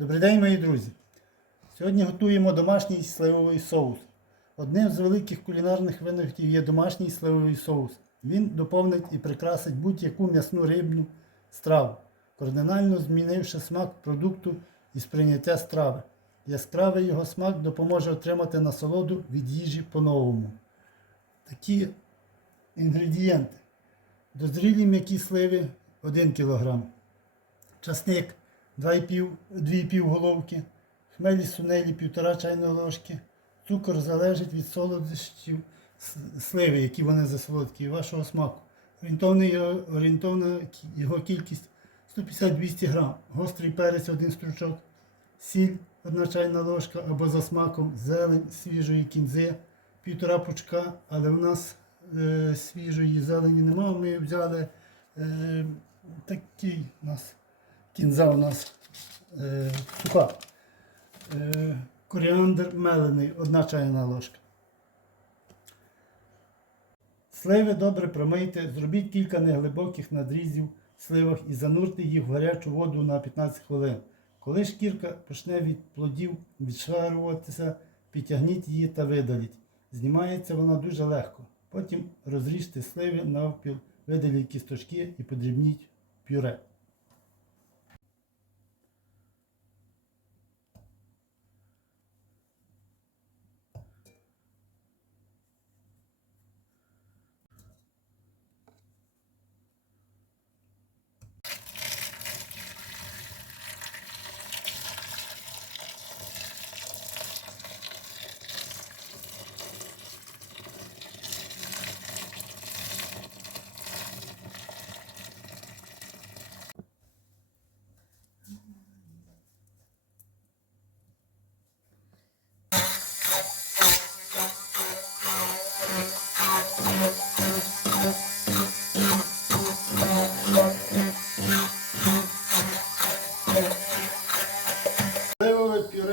Добрий день, мої друзі! Сьогодні готуємо домашній сливовий соус. Одним з великих кулінарних винахідів є домашній сливовий соус. Він доповнить і прикрасить будь-яку м'ясну рибну страву, кардинально змінивши смак продукту і сприйняття страви. Яскравий його смак допоможе отримати насолоду від їжі по-новому. Такі інгредієнти. Дозрілі м'які сливи 1 кг часник 2,5 2,5 головки, хмелі сунелі 1,5 чайної ложки. Цукор залежить від солодощів сливи, які вони за солодкі, і вашого смаку. Орієнтовна його, кількість 150-200 грам. Гострий перець 1 стручок, сіль 1 чайна ложка або за смаком зелень свіжої кінзи, півтора пучка, але в нас е, свіжої зелені немає. Ми взяли е, такий у нас кінза у нас е, суха. Е, коріандр мелений, одна чайна ложка. Сливи добре промийте, зробіть кілька неглибоких надрізів в сливах і занурте їх в гарячу воду на 15 хвилин. Коли шкірка почне від плодів відшаруватися, підтягніть її та видаліть. Знімається вона дуже легко. Потім розріжте сливи навпіл, видаліть кісточки і подрібніть пюре.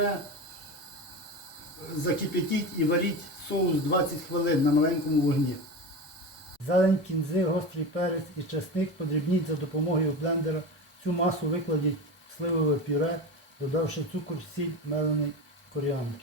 Сливове закипятіть і варіть соус 20 хвилин на маленькому вогні. Зелень, кінзи, гострий перець і часник подрібніть за допомогою блендера. Цю масу викладіть в сливове пюре, додавши цукор, сіль, мелений коріандр.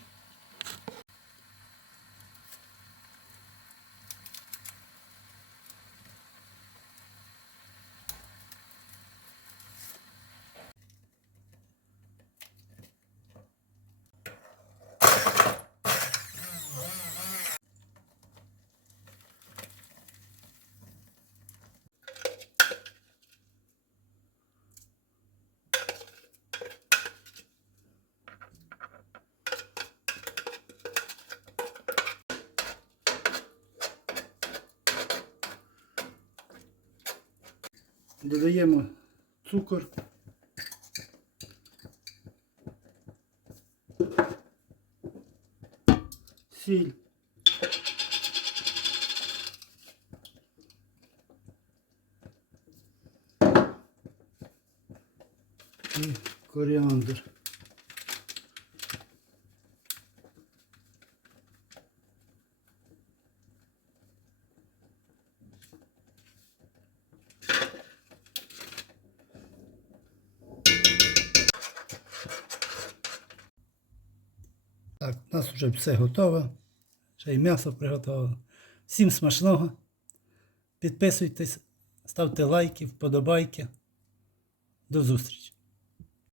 Додаємо цукор. Сіль. І коріандр. Так, у нас вже все готове. Ще й м'ясо приготовлено. Всім смачного. Підписуйтесь, ставте лайки, вподобайки. До зустрічі!